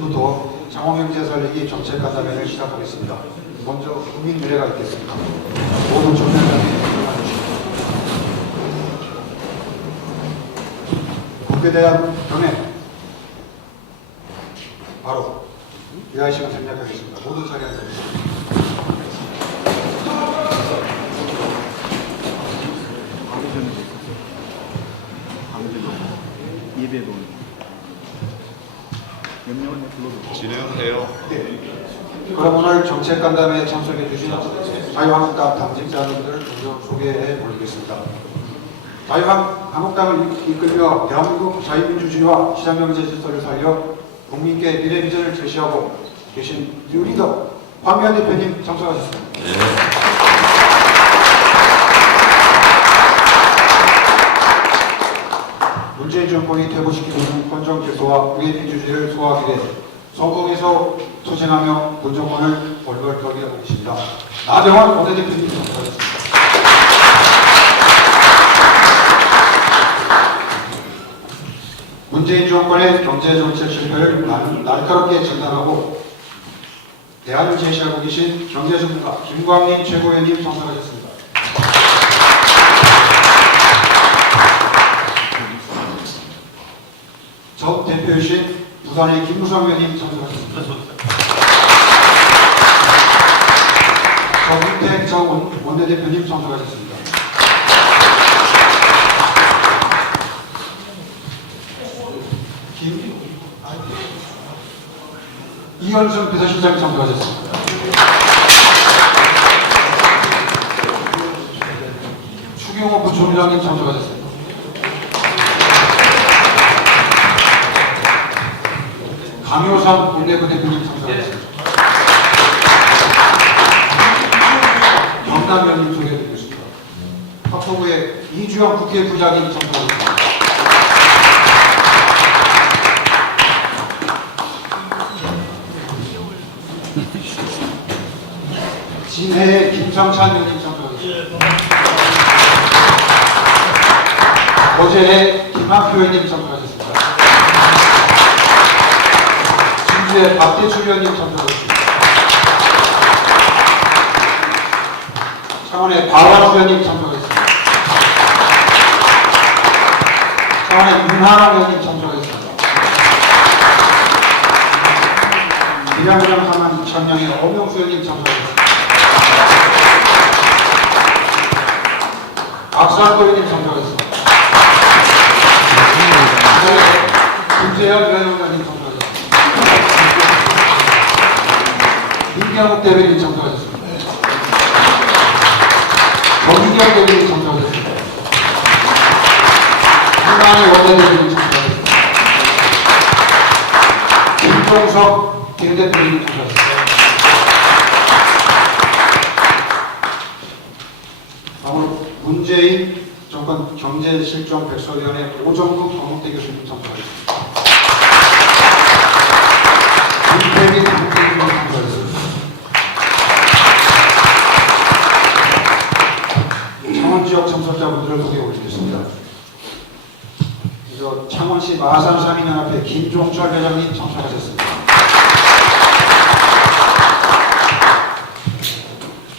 부터 장원경제 살리기 정책간담회를 시작하겠습니다. 먼저 국민 미래가 있겠습니다. 모든 정책관이 국회에 대한 견해 바로 의아의 시간 생략하겠습니다. 모든 자리에 앉아주십시오. 예배도 명령을 불러도 진행해요. 네. 그럼 오늘 정책간담회에 참석해 주신 자유한국당 당직자분들을 먼저 소개해 보겠습니다. 자유한국당을 이끌며 대한민국 자유민주주의와 시장경제 질서를 살려 국민께 미래 비전을 제시하고 계신 뉴 리더 황교안 대표님 참석하셨습니다. 문재인 정권이 퇴보시키는 헌정 질서와 우리의 민주주의를 소화하기 위해 성공에서 투쟁하며 본 정권을 벌벌거리하고 계십니다. 나경원 원내대표님 참석하셨습니다. 문재인 정권의 경제정책 실패를 날카롭게 진단하고 대안을 제시하고 계신 경제전문가 김광림 최고위원님 참석하셨습니다. 전 대표이신 부산의 김무성 의원님 참석하셨습니다. 정은택 전 원내대표님 참석하셨습니다. 이현승 비서실장님 참석하셨습니다. 추경호 부총리장님 참석하셨습니다. 강효상 원내부대표님 참석하셨습니다. 경남위원님 소개해드리겠습니다. 합동부의 이주영 국회부장님 참석하셨습니다. 진해의 김성찬 의원님 참석하셨습니다. 거제의 김학표 의원님 참석하셨습니다. 진주의 박대출 의원님 참석하셨습니다. 창원의 박완수 의원님 참석하셨습니다. 창원의 윤하람 의원님 참석하셨습니다. 밀양구장 하만 천명의 엄영수 의원님 참석하셨습니다. 박수환 의원님 참석하셨습니다. 김재현 위원장님 참석하셨습니다. 김경욱 대변인 참석하셨습니다. 정기경 대변인 참석하셨습니다. 한강의 원내대변인 참석하셨습니다. 김종석 김대표님 참석하셨습니다. 다음으로 문재인 정권 경제실정백서위원회 오정국 경북대 교수님 참석하셨습니다. 김태민 국회의원 참석하셨습니다. 창원지역 참석자분들을 소개해 드리겠습니다. 먼저 창원시 마산 상인연합회 김종철 회장님 참석하셨습니다.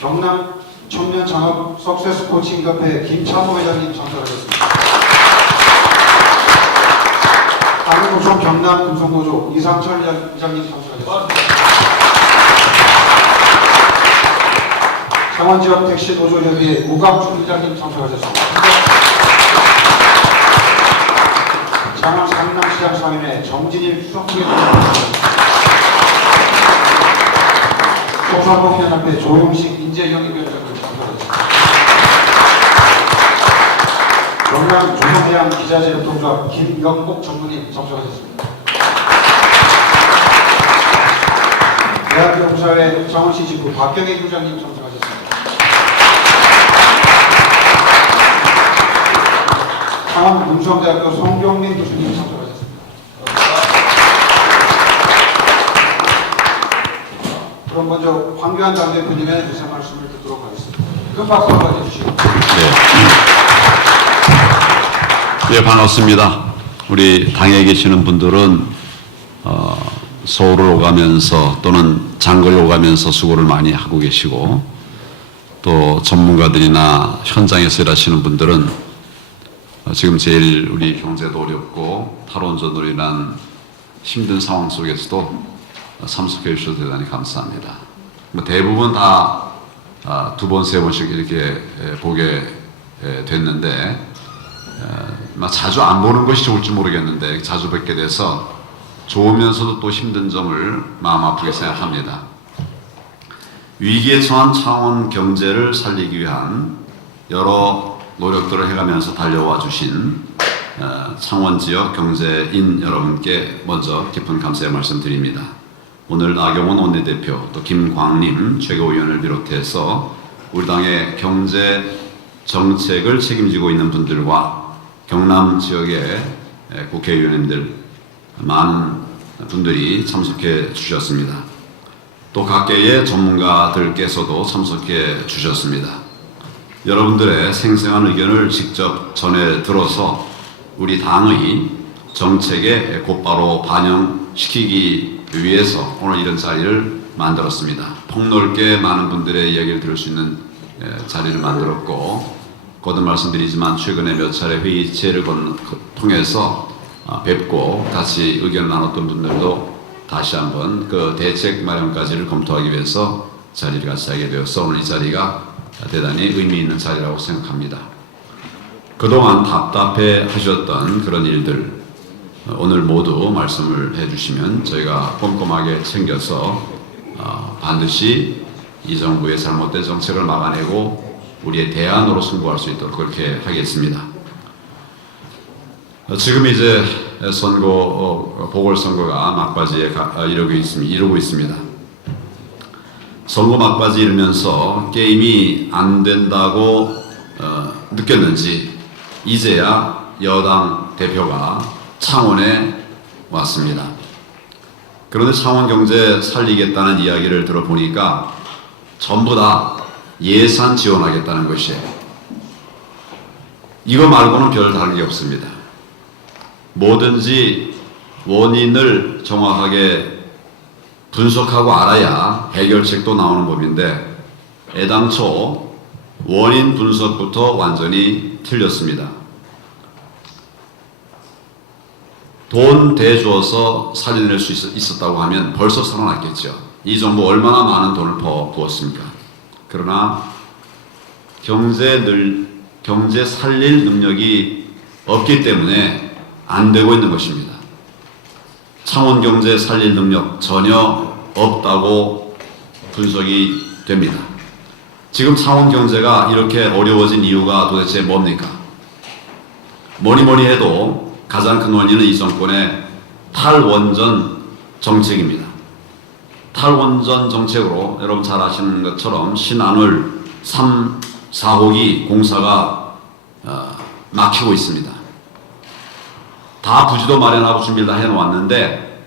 경남 청년창업 석세스코칭협회 김찬호 회장님 참석하셨습니다. 한국노총 경남 금속노조 이상철 회장님 참석하셨습니다. 창원지역 택시노조협의회 우강준 회장님 참석하셨습니다. 창원 상남시장 상임회 정진일 수석부회장님 참석하셨습니다. 소상공인연합회 조용식 인재영입위원장님 참석하셨습니다. 경남 조성해양 기자재협동조합 김영복 전무님 참석하셨습니다. 대학교사회 창원시 지부 박경희 부장님 참석하셨습니다. 창원 문성대학교 송경민 교수님 참석하셨습니다. 그럼 먼저 황교안 당대표님의 인사 말씀을 듣도록 하겠습니다. 큰 박수 한번 해주시고. 네, 반갑습니다. 우리 당에 계시는 분들은 서울을 오가면서 또는 장거리 오가면서 수고를 많이 하고 계시고, 또 전문가들이나 현장에서 일하시는 분들은 지금 제일 우리 경제도 어렵고 탈원전으로 인한 힘든 상황 속에서도 참석해 주셔서 대단히 감사합니다. 뭐 대부분 다 두 번, 세 번씩 이렇게 보게 됐는데, 자주 안 보는 것이 좋을지 모르겠는데 자주 뵙게 돼서 좋으면서도 또 힘든 점을 마음 아프게 생각합니다. 위기에 처한 창원 경제를 살리기 위한 여러 노력들을 해가면서 달려와 주신 창원 지역 경제인 여러분께 먼저 깊은 감사의 말씀 드립니다. 오늘 나경원 원내대표, 또 김광림 최고위원을 비롯해서 우리 당의 경제 정책을 책임지고 있는 분들과 경남 지역의 국회의원님들 많은 분들이 참석해 주셨습니다. 또 각계의 전문가들께서도 참석해 주셨습니다. 여러분들의 생생한 의견을 직접 전해 들어서 우리 당의 정책에 곧바로 반영시키기 위해서 오늘 이런 자리를 만들었습니다. 폭넓게 많은 분들의 이야기를 들을 수 있는 자리를 만들었고, 거듭 말씀드리지만 최근에 몇 차례 회의체를 통해서 뵙고 같이 의견 나눴던 분들도 다시 한번 그 대책 마련까지를 검토하기 위해서 자리를 같이 하게 되어서 오늘 이 자리가 대단히 의미 있는 자리라고 생각합니다. 그동안 답답해 하셨던 그런 일들 오늘 모두 말씀을 해주시면 저희가 꼼꼼하게 챙겨서 반드시 이 정부의 잘못된 정책을 막아내고 우리의 대안으로 승부할 수 있도록 그렇게 하겠습니다. 지금 이제 보궐선거가 막바지에 이르고 있습니다. 선거 막바지 이르면서 게임이 안 된다고 느꼈는지 이제야 여당 대표가 창원에 왔습니다. 그런데 창원 경제 살리겠다는 이야기를 들어보니까 전부 다 예산 지원하겠다는 것이에요. 이거 말고는 별 다른 게 없습니다. 뭐든지 원인을 정확하게 분석하고 알아야 해결책도 나오는 법인데 애당초 원인 분석부터 완전히 틀렸습니다. 돈 대주어서 살려낼 수 있었다고 하면 벌써 살아났겠죠. 이 정부 얼마나 많은 돈을 부었습니까? 그러나 경제 살릴 능력이 없기 때문에 안 되고 있는 것입니다. 창원 경제 살릴 능력 전혀 없다고 분석이 됩니다. 지금 창원 경제가 이렇게 어려워진 이유가 도대체 뭡니까? 뭐니 해도 가장 큰 원인은 이 정권의 탈원전 정책입니다. 탈원전 정책으로 여러분 잘 아시는 것처럼 신안울 3, 4호기 공사가 막히고 있습니다. 다 부지도 마련하고 준비를 다 해놓았는데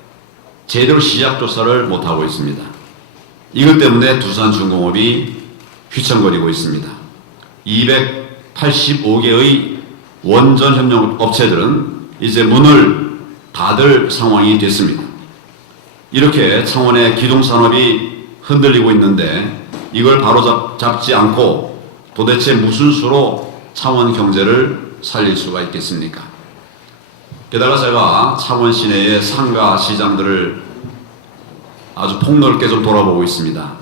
제대로 시작 조사를 못하고 있습니다. 이것 때문에 두산중공업이 휘청거리고 있습니다. 285개의 원전 협력 업체들은 이제 문을 닫을 상황이 됐습니다. 이렇게 창원의 기동산업이 흔들리고 있는데 이걸 바로잡지 않고 도대체 무슨 수로 창원 경제를 살릴 수가 있겠습니까? 게다가 제가 창원 시내의 상가 시장들을 아주 폭넓게 좀 돌아보고 있습니다.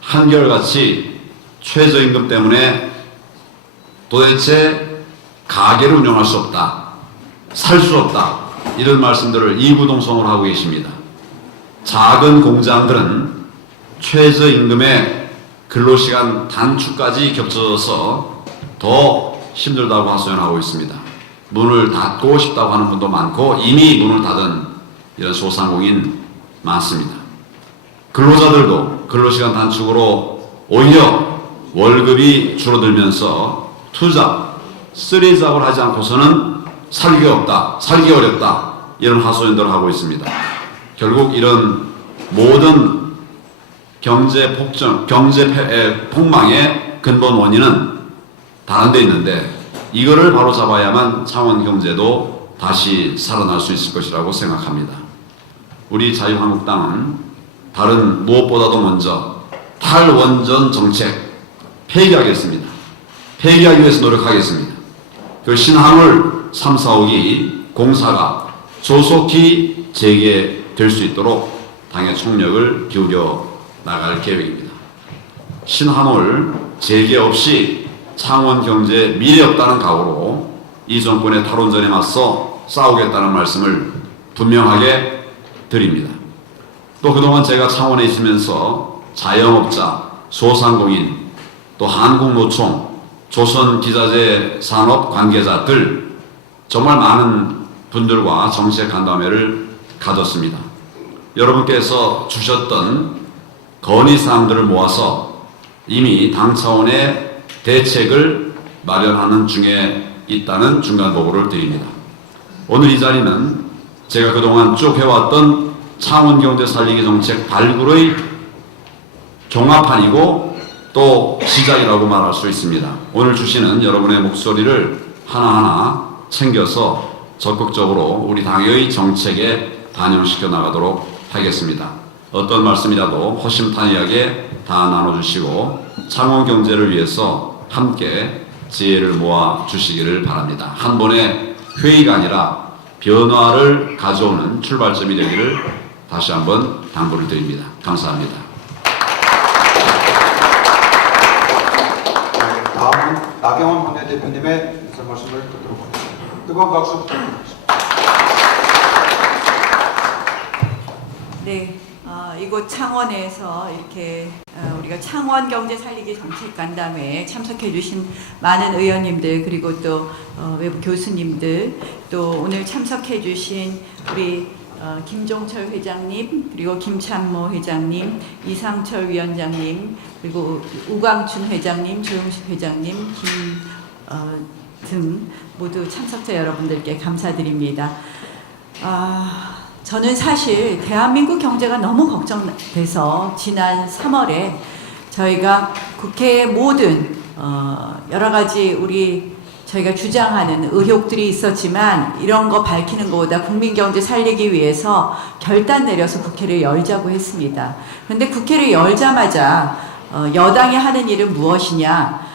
한결같이 최저임금 때문에 도대체 가게를 운영할 수 없다, 살 수 없다, 이런 말씀들을 이구동성으로 하고 계십니다. 작은 공장들은 최저임금에 근로시간 단축까지 겹쳐져서 더 힘들다고 하소연하고 있습니다. 문을 닫고 싶다고 하는 분도 많고 이미 문을 닫은 이런 소상공인 많습니다. 근로자들도 근로시간 단축으로 오히려 월급이 줄어들면서 투잡, 쓰리잡을 하지 않고서는 살기가 없다, 살기 어렵다, 이런 하소연들을 하고 있습니다. 결국 이런 모든 경제 폭망의 근본 원인은 다른 데 있는데 이거를 바로 잡아야만 창원 경제도 다시 살아날 수 있을 것이라고 생각합니다. 우리 자유한국당은 다른 무엇보다도 먼저 탈원전 정책 폐기하겠습니다. 폐기하기 위해서 노력하겠습니다. 그 신항을 3, 4호기 공사가 조속히 재개될 수 있도록 당의 총력을 기울여 나갈 계획입니다. 신한홀 재개 없이 창원 경제 미래 없다는 각오로 이 정권의 탈원전에 맞서 싸우겠다는 말씀을 분명하게 드립니다. 또 그동안 제가 창원에 있으면서 자영업자, 소상공인, 또 한국노총, 조선기자재 산업 관계자들 정말 많은 분들과 정책 간담회를 가졌습니다. 여러분께서 주셨던 건의사항들을 모아서 이미 당 차원의 대책을 마련하는 중에 있다는 중간 보고를 드립니다. 오늘 이 자리는 제가 그동안 쭉 해왔던 창원 경제 살리기 정책 발굴의 종합판이고 또 시작이라고 말할 수 있습니다. 오늘 주시는 여러분의 목소리를 하나하나 챙겨서 적극적으로 우리 당의 정책에 반영시켜 나가도록 하겠습니다. 어떤 말씀이라도 허심탄회하게 다 나눠주시고 창원 경제를 위해서 함께 지혜를 모아 주시기를 바랍니다. 한 번의 회의가 아니라 변화를 가져오는 출발점이 되기를 다시 한번 당부를 드립니다. 감사합니다. 다음은 나경원 원내대표님의 인사 말씀을 듣도록 하겠습니다. 뜨거운 박수 부탁드립니다. 네, 이곳 창원에서 이렇게 우리가 창원 경제 살리기 정책 간담회에 참석해 주신 많은 의원님들 그리고 또 외부 교수님들 또 오늘 참석해 주신 우리 김종철 회장님 그리고 김찬모 회장님 이상철 위원장님 그리고 우광춘 회장님 조용식 회장님 등 모두 참석자 여러분들께 감사드립니다. 저는 사실 대한민국 경제가 너무 걱정돼서 지난 3월에 저희가 국회의 모든 여러 가지 저희가 주장하는 의혹들이 있었지만 이런 거 밝히는 것보다 국민 경제 살리기 위해서 결단 내려서 국회를 열자고 했습니다. 그런데 국회를 열자마자 여당이 하는 일은 무엇이냐?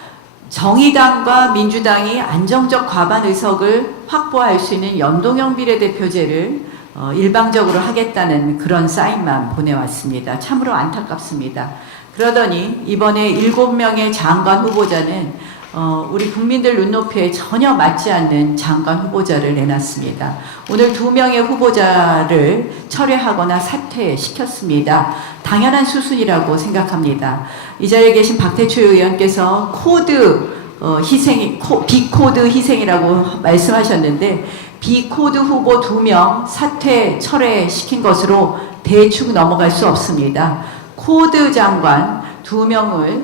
정의당과 민주당이 안정적 과반 의석을 확보할 수 있는 연동형 비례대표제를 일방적으로 하겠다는 그런 사인만 보내왔습니다. 참으로 안타깝습니다. 그러더니 이번에 7명의 장관 후보자는 우리 국민들 눈높이에 전혀 맞지 않는 장관 후보자를 내놨습니다. 오늘 2명의 후보자를 철회하거나 사퇴시켰습니다. 당연한 수순이라고 생각합니다. 이 자리에 계신 박태초 의원께서 비코드 희생이라고 말씀하셨는데 비코드 후보 2명 사퇴 철회시킨 것으로 대충 넘어갈 수 없습니다. 코드 장관 2명을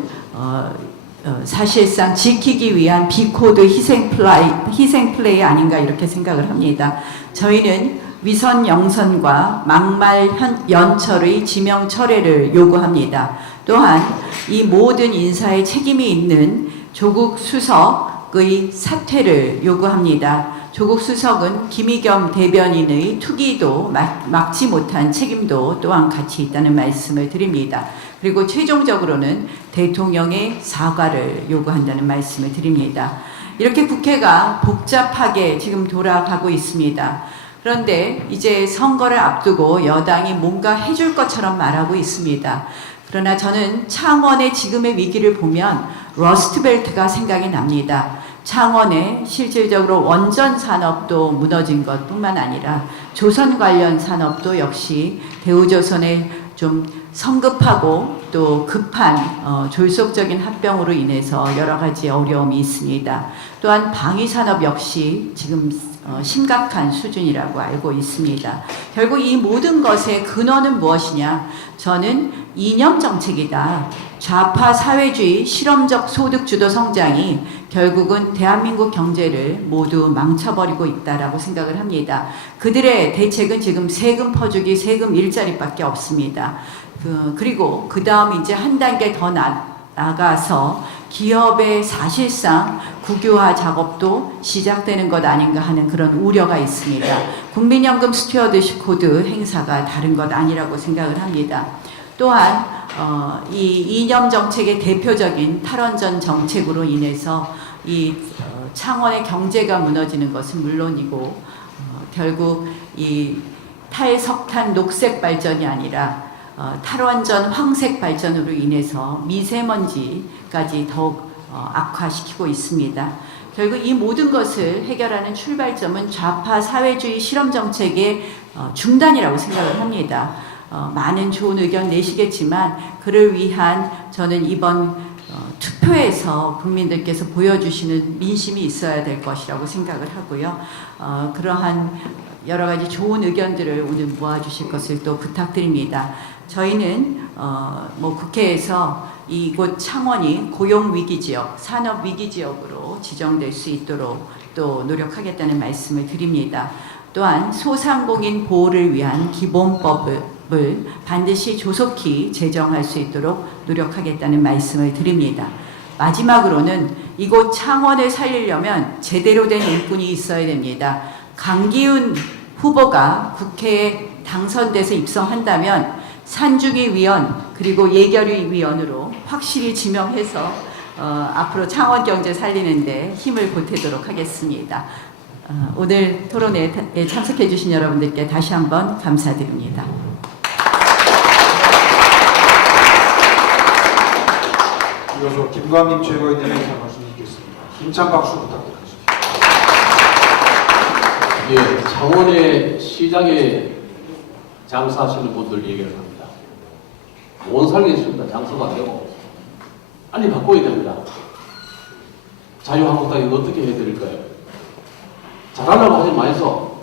사실상 지키기 위한 비코드 희생 플레이 아닌가 이렇게 생각을 합니다. 저희는 위선 영선과 막말 연철의 지명 철회를 요구합니다. 또한 이 모든 인사에 책임이 있는 조국 수석의 사퇴를 요구합니다. 조국 수석은 김의겸 대변인의 투기도 막지 못한 책임도 또한 같이 있다는 말씀을 드립니다. 그리고 최종적으로는 대통령의 사과를 요구한다는 말씀을 드립니다. 이렇게 국회가 복잡하게 지금 돌아가고 있습니다. 그런데 이제 선거를 앞두고 여당이 뭔가 해줄 것처럼 말하고 있습니다. 그러나 저는 창원의 지금의 위기를 보면 러스트벨트가 생각이 납니다. 창원에 실질적으로 원전 산업도 무너진 것뿐만 아니라 조선 관련 산업도 역시 대우조선의 좀 성급하고 또 급한 졸속적인 합병으로 인해서 여러 가지 어려움이 있습니다. 또한 방위산업 역시 지금 심각한 수준이라고 알고 있습니다. 결국 이 모든 것의 근원은 무엇이냐? 저는 이념 정책이다. 좌파 사회주의 실험적 소득주도 성장이 결국은 대한민국 경제를 모두 망쳐버리고 있다라고 생각을 합니다. 그들의 대책은 지금 세금 퍼주기, 세금 일자리밖에 없습니다. 그리고 그 다음 이제 한 단계 더 나가서 기업의 사실상 국유화 작업도 시작되는 것 아닌가 하는 그런 우려가 있습니다. 국민연금 스튜어드십 코드 행사가 다른 것 아니라고 생각을 합니다. 또한 이 이념 정책의 대표적인 탈원전 정책으로 인해서 이 창원의 경제가 무너지는 것은 물론이고 결국 이 탈석탄 녹색 발전이 아니라 탈원전 황색 발전으로 인해서 미세먼지까지 더욱 악화시키고 있습니다. 결국 이 모든 것을 해결하는 출발점은 좌파 사회주의 실험 정책의 중단이라고 생각을 합니다. 많은 좋은 의견 내시겠지만 그를 위한 저는 이번 투표에서 국민들께서 보여주시는 민심이 있어야 될 것이라고 생각을 하고요. 그러한 여러 가지 좋은 의견들을 오늘 모아주실 것을 또 부탁드립니다. 저희는 국회에서 이곳 창원이 고용 위기 지역, 산업 위기 지역으로 지정될 수 있도록 또 노력하겠다는 말씀을 드립니다. 또한 소상공인 보호를 위한 기본법을 반드시 조속히 제정할 수 있도록 노력하겠다는 말씀을 드립니다. 마지막으로는 이곳 창원을 살리려면 제대로 된 일꾼이 있어야 됩니다. 강기훈 후보가 국회에 당선돼서 입성한다면 산주기 위원 그리고 예결위 위원으로 확실히 지명해서 앞으로 창원 경제 살리는데 힘을 보태도록 하겠습니다. 오늘 토론에 참석해 주신 여러분들께 다시 한번 감사드립니다. 이어서 김광림 최고위원님의 인사 말씀 드리겠습니다. 힘찬 박수 부탁드리겠습니다. 예, 창원의 시장에 장사하시는 분들 얘기를 합니다. 못 살겠습니다. 장사도 안 되고. 빨리 바꿔야 됩니다. 자유한국당이 어떻게 해드릴까요? 잘하려고 하지 마이소.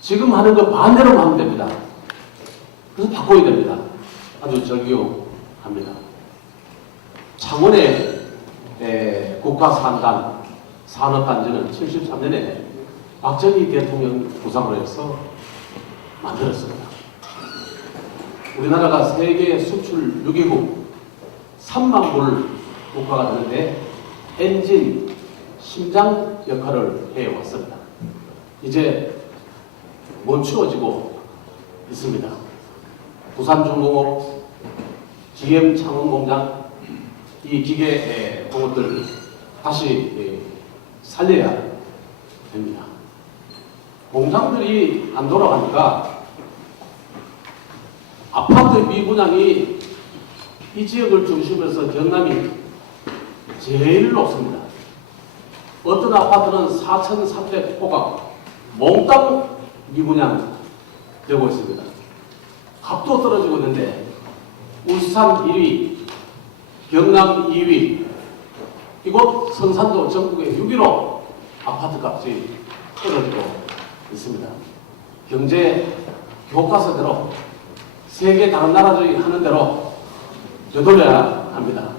지금 하는 거 반대로 하면 됩니다. 그래서 바꿔야 됩니다. 아주 절규합니다. 창원의 국가산단, 산업단지는 73년에 박정희 대통령 구상으로 해서 만들었습니다. 우리나라가 세계 수출 6위국 3만 불 국가가 되는데 엔진, 심장 역할을 해왔습니다. 이제 멈추어지고 있습니다. 부산중공업, GM 창원공장, 이 기계 공업들 다시 살려야 됩니다. 공장들이 안 돌아가니까 아파트 미분양이 이 지역을 중심으로 해서 경남이 제일 높습니다. 어떤 아파트는 4,300호가 몽땅 미분양 되고 있습니다. 값도 떨어지고 있는데 울산 1위, 경남 2위, 이곳 성산도 전국의 6위로 아파트 값이 떨어지고 있습니다. 경제 교과서대로 세계 다른 나라들이 하는 대로 되돌려야 합니다.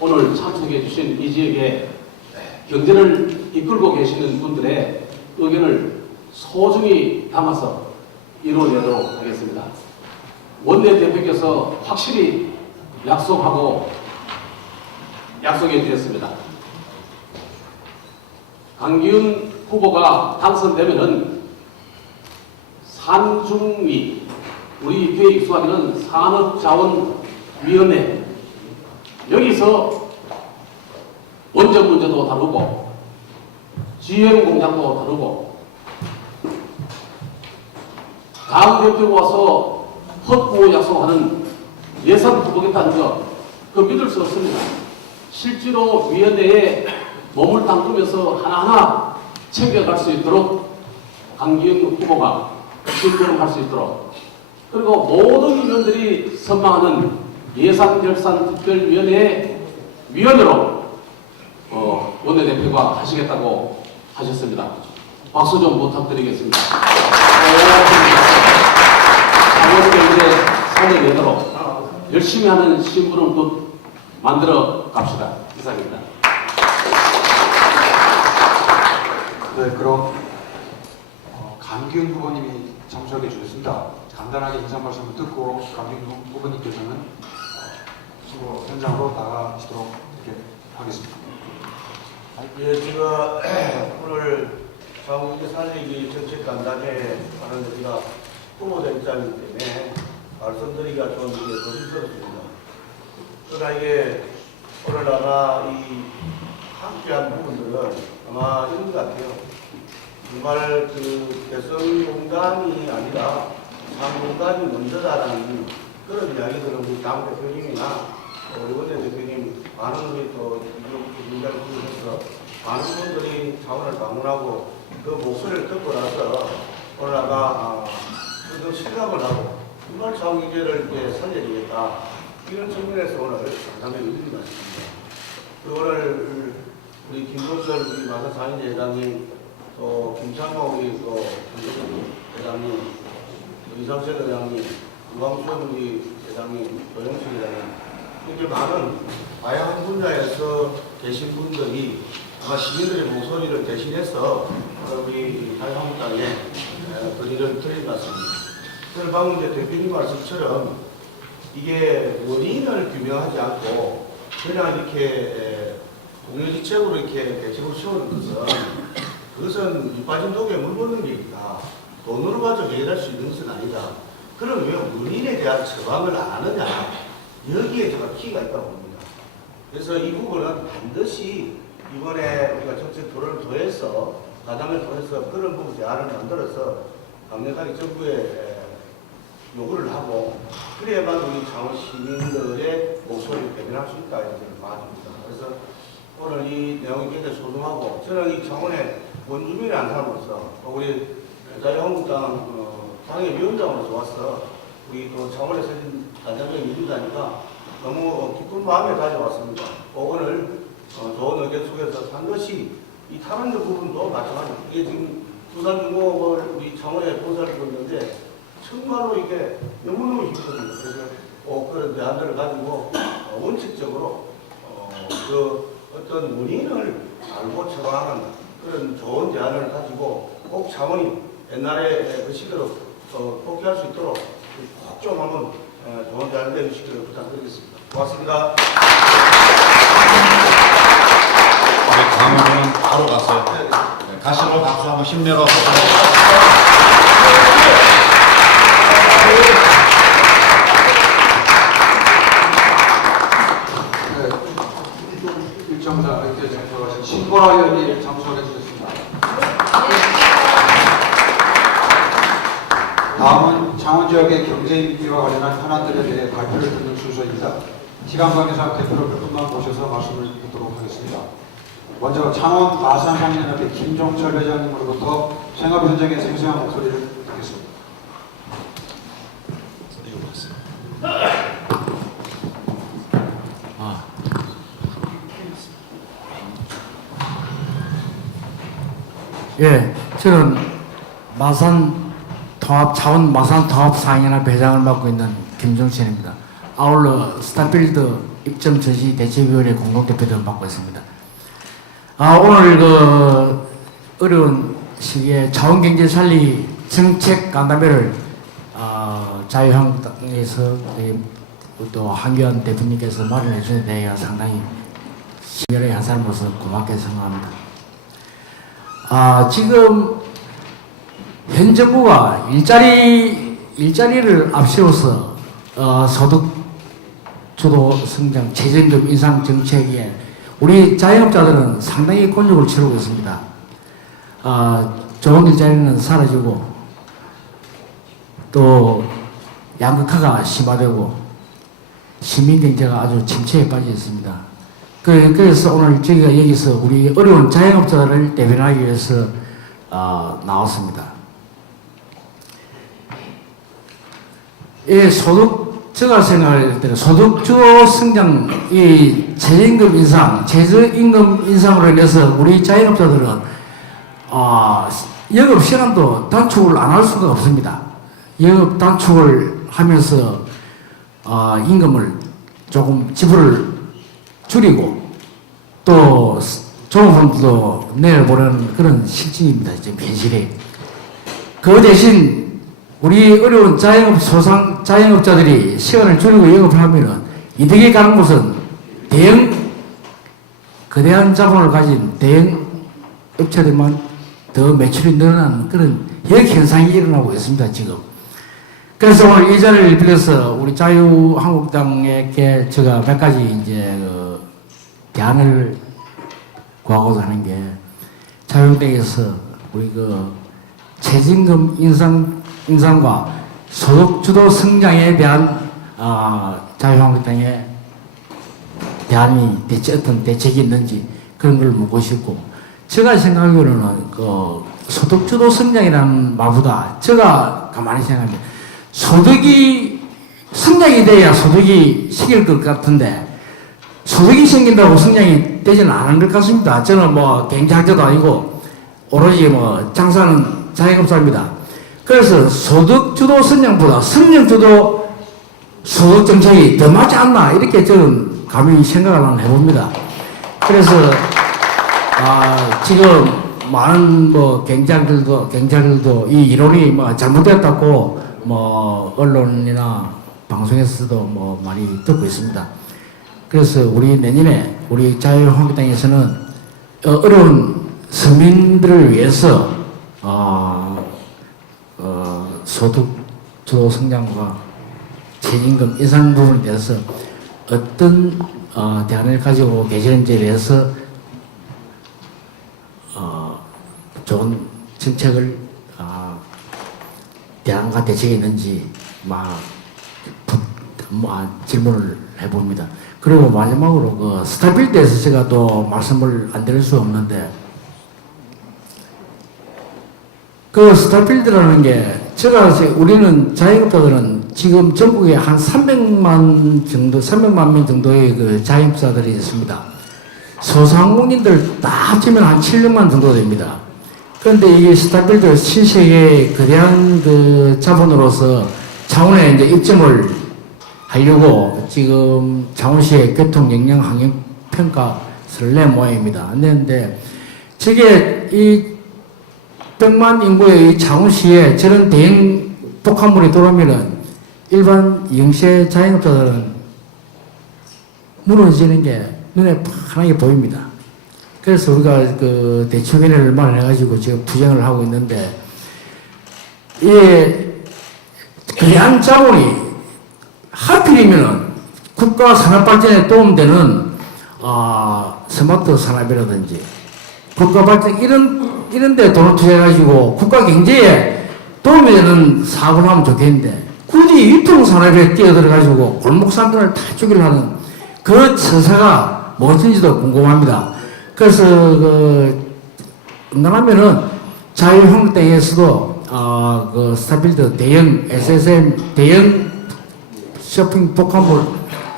오늘 참석해 주신 이 지역의 경제를 이끌고 계시는 분들의 의견을 소중히 담아서 이루어내도록 하겠습니다. 원내대표께서 확실히 약속해 주셨습니다. 강기훈 후보가 당선되면은 산중위, 우리 교회 익숙하게는 산업자원위원회, 여기서 원전 문제도 다루고 GM 공장도 다루고, 당 대표가 와서 헛구호 약속하는 예산 후보겠다는 거, 그 믿을 수 없습니다. 실제로 위원회에 몸을 담그면서 하나하나 챙겨갈 수 있도록 강기훈 후보가 실행할 수 있도록, 그리고 모든 위원들이 선망하는 예산결산특별위원회 위원으로 원내대표가 하시겠다고 하셨습니다. 박수 좀 부탁드리겠습니다. 자원경제 살려내도록 열심히 하는 신부름 곧 만들어 갑시다. 이상입니다. 네, 그럼 강기훈 후보님이 참석해 주셨습니다. 간단하게 인사 말씀을 듣고 강기훈 후보님께서는 수고 현장으로 나가시도록 이렇게 하겠습니다. 예, 제가 오늘 자원경제 살리기 정책 간담회 하는 우리가 후보자 입장이기 때문에 말씀드리기가 좀 이게 조심스럽습니다. 그러나 이게 오늘 아마 이 함께한 부분들은 아마 이런 것 같아요. 정말 그 개성 공간이 아니라 상 공간이 먼저다라는 그런 이야기들은 우리 당 대표님이나 우리 원내 대표님 많은 우리 또 민주당 분들에서 많은 분들이 자원을 방문하고 그 목소리를 듣고 나서 오늘 아마 그 실감을 하고 정말 자원경제를 이렇게 살려야겠다 이런 측면에서 오늘 간담회를 드린 것 같습니다. 그 오늘 우리 김동철 우리 마산 상인회 회장님 또 김창호 우리 또 회장님 또 이상철 회장님 유광수현 우리 회장님 조영식 회장님 이렇게 많은 다양한 분야에서 계신 분들이 아마 시민들의 목소리를 대신해서 우리 자유한국당에 건의를 드린 것 같습니다. 저는 방금 이제 대표님 말씀처럼 이게 원인을 규명하지 않고 그냥 이렇게 공유지책으로 이렇게 대책을 세우는 그것은 밑빠진 독에 물 붓는 일이다. 돈으로 가지고 해결할 수 있는 것은 아니다. 그럼 왜 원인에 대한 처방을 안 하느냐? 여기에 제가 키가 있다고 봅니다. 그래서 이 부분은 반드시 이번에 우리가 정책 토론을 통해서 가담을 통해서 그런 부분 대안을 만들어서 강력하게 정부에 요구를 하고 그래야만 우리 창원 시민들의 목소리를 대변할 수 있다 이런 말입니다. 그래서 오늘 이 내용이 굉장히 소중하고 저는 이 창원의 원주민의 한 사람으로서 우리 자유한국당 당협위원장으로서 와서 우리 또 창원에 서진 간장의 민주다니까 너무 기쁜 마음에 다녀왔습니다. 오늘 좋은 의견 속에서 반드시 이 탈원전 부분도 마찬가지입니다. 이게 지금 부산중공업을 우리 창원에 보살피고 있는데 정말로 이게 너무너무 힘듭니다. 그래서 그런 대안들을 가지고 원칙적으로 그 어떤 원인을 알고 처방하는 그런 좋은 대안을 가지고 꼭 창원이 옛날에 그 시대로 복귀할 수 있도록 꼭 좀 한번 좋은 대안을 내주시기를 부탁드리겠습니다. 고맙습니다. 다음으로는 바로 갔어요. 네, 가시로 박수 한번 힘내러. 일정자 이렇게 장소하신 신보라 의원님 장소해 주셨습니다. 다음은 창원 지역의 경제 인기와 관련한 현안들에 대해 발표를 듣는 순서입니다. 시간 관계상 대표를 몇 분만 모셔서 말씀을 듣도록 하겠습니다. 먼저 창원 마산상인연합회 김종철 회장님으로부터 생업 현장의 생생한 목소리를 듣겠습니다. 예, 저는 창원 마산통합상인연합회 회장을 맡고 있는 김종철입니다. 아울러 스타필드 입점 저지 대책위원회 공동대표를 맡고 있습니다. 오늘 그 어려운 시기에 자원경제 살리 정책 간담회를 자유한국당에서 또 한교안 대표님께서 마련해 주신 데 내가 상당히 시민의 한 사람으로서 고맙게 생각합니다. 지금 현 정부가 일자리를 앞세워서 소득 주도 성장, 최저임금 인상 정책에 우리 자영업자들은 상당히 곤욕을 치르고 있습니다. 좋은 일자리는 사라지고 또 양극화가 심화되고 시민경제가 아주 침체에 빠져 있습니다. 그래서 오늘 저희가 여기서 우리 어려운 자영업자들을 대변하기 위해서 나왔습니다. 제가 생각할 때는 소득주도 성장, 이 최저임금 인상으로 인해서 우리 자영업자들은 영업 시간도 단축을 안 할 수가 없습니다. 영업 단축을 하면서 임금을 조금 지불을 줄이고 또 좋은 fon도 내보려는 그런 실정입니다. 지금 현실에. 그 대신 우리 어려운 자영업자들이 시간을 줄이고 영업을 하면은 이득이 가는 곳은 대형 거대한 자본을 가진 대형 업체들만 더 매출이 늘어나는 그런 역현상이 일어나고 있습니다, 지금. 그래서 오늘 이 자리를 빌어서 우리 자유한국당에게 제가 몇 가지 이제 대안을 구하고자 하는 게 자유한국당에서 우리 최저임금 인상과 소득주도 성장에 대한 자유한국당의 대안이 어떤 대책이 있는지 그런 걸 묻고 싶고, 제가 생각하기로는 소득주도 성장이라는 말보다 제가 가만히 생각하면 소득이 성장이 돼야 소득이 생길 것 같은데 소득이 생긴다고 성장이 되지는 않은 것 같습니다. 저는 경제학자도 아니고 오로지 장사는 자영업자입니다. 그래서 소득주도 성장보다 성장주도 소득 정책이 더 맞지 않나 이렇게 저는 감히 생각을 해봅니다. 그래서 지금 많은 경제학들도 이 이론이 잘못됐다고 언론이나 방송에서도 많이 듣고 있습니다. 그래서 우리 내년에 우리 자유한국당에서는 어려운 서민들을 위해서 소득주도 성장과 최저임금 인상 부분에 대해서 어떤 대안을 가지고 계시는지에 대해서 좋은 정책을 대안과 대책이 있는지 질문을 해봅니다. 그리고 마지막으로 스타빌드에서 제가 또 말씀을 안 드릴 수 없는데 스타빌드라는 게 우리는 자영업자들은 지금 전국에 한 300만 명 정도의 자영업자들이 있습니다. 소상공인들 다 합치면 한 700만 정도 됩니다. 그런데 이게 스타빌드 신세계 거대한 자본으로서 창원에 이제 입점을 하려고 지금 창원시의 교통 영향 환경 평가서를 낸 모양입니다. 냈는데 저게 이 100만 인구의 이 창원시에 저런 대형 독화물이 들어오면은 일반 영세 자영업자들은 무너지는 게 눈에 환하게 보입니다. 그래서 우리가 대책위원회를 마련해가지고 지금 투쟁을 하고 있는데, 이 거대한 자본이 하필이면은 국가 산업 발전에 도움되는 스마트 산업이라든지 국가 발전 이런 데 돈을 투자해가지고 국가 경제에 도움이 되는 사업을 하면 좋겠는데 굳이 유통산업에 뛰어들어가지고 골목상권을 다 주기를 하는 그 처사가 무엇인지도 궁금합니다. 그래서 응답하면은 자유한국당에서도 스타빌드 대형 SSM 대형 쇼핑 독화물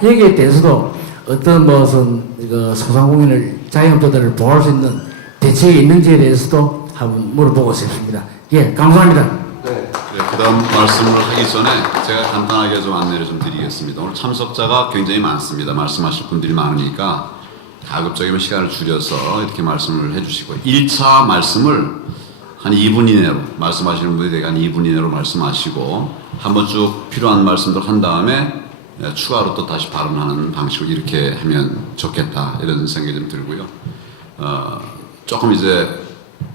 여기에 대해서도 어떤 소상공인을 자영업자들을 보호할 수 있는 대책이 있는지에 대해서도 한번 물어보고 싶습니다. 예, 감사합니다. 네. 그 다음 말씀을 하기 전에 제가 간단하게 좀 안내를 좀 드리겠습니다. 오늘 참석자가 굉장히 많습니다. 말씀하실 분들이 많으니까 가급적이면 시간을 줄여서 이렇게 말씀을 해주시고 1차 말씀을 한 2분 이내로 말씀하시는 분들이 한 2분 이내로 말씀하시고 한번 쭉 필요한 말씀들 한 다음에 추가로 또 다시 발언하는 방식으로 이렇게 하면 좋겠다 이런 생각이 좀 들고요. 조금 이제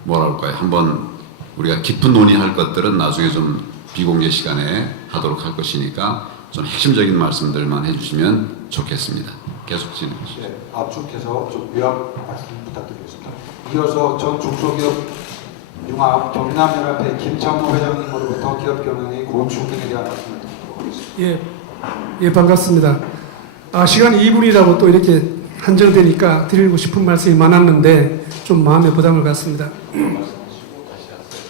뭐랄까요, 한번 우리가 깊은 논의할 것들은 나중에 좀 비공개 시간에 하도록 할 것이니까 좀 핵심적인 말씀들만 해주시면 좋겠습니다. 계속 진행해 주시죠. 네, 압축해서 좀 요약 말씀 부탁드리겠습니다. 이어서 전 중소기업 융합 경남연합회 김창모 회장님으로부터 기업경영의 고충분에 대한 말씀을 드리도록 하겠습니다. 예, 반갑습니다. 시간이 2분이라고 또 이렇게 한정되니까 드리고 싶은 말씀이 많았는데 좀 마음의 부담을 갖습니다.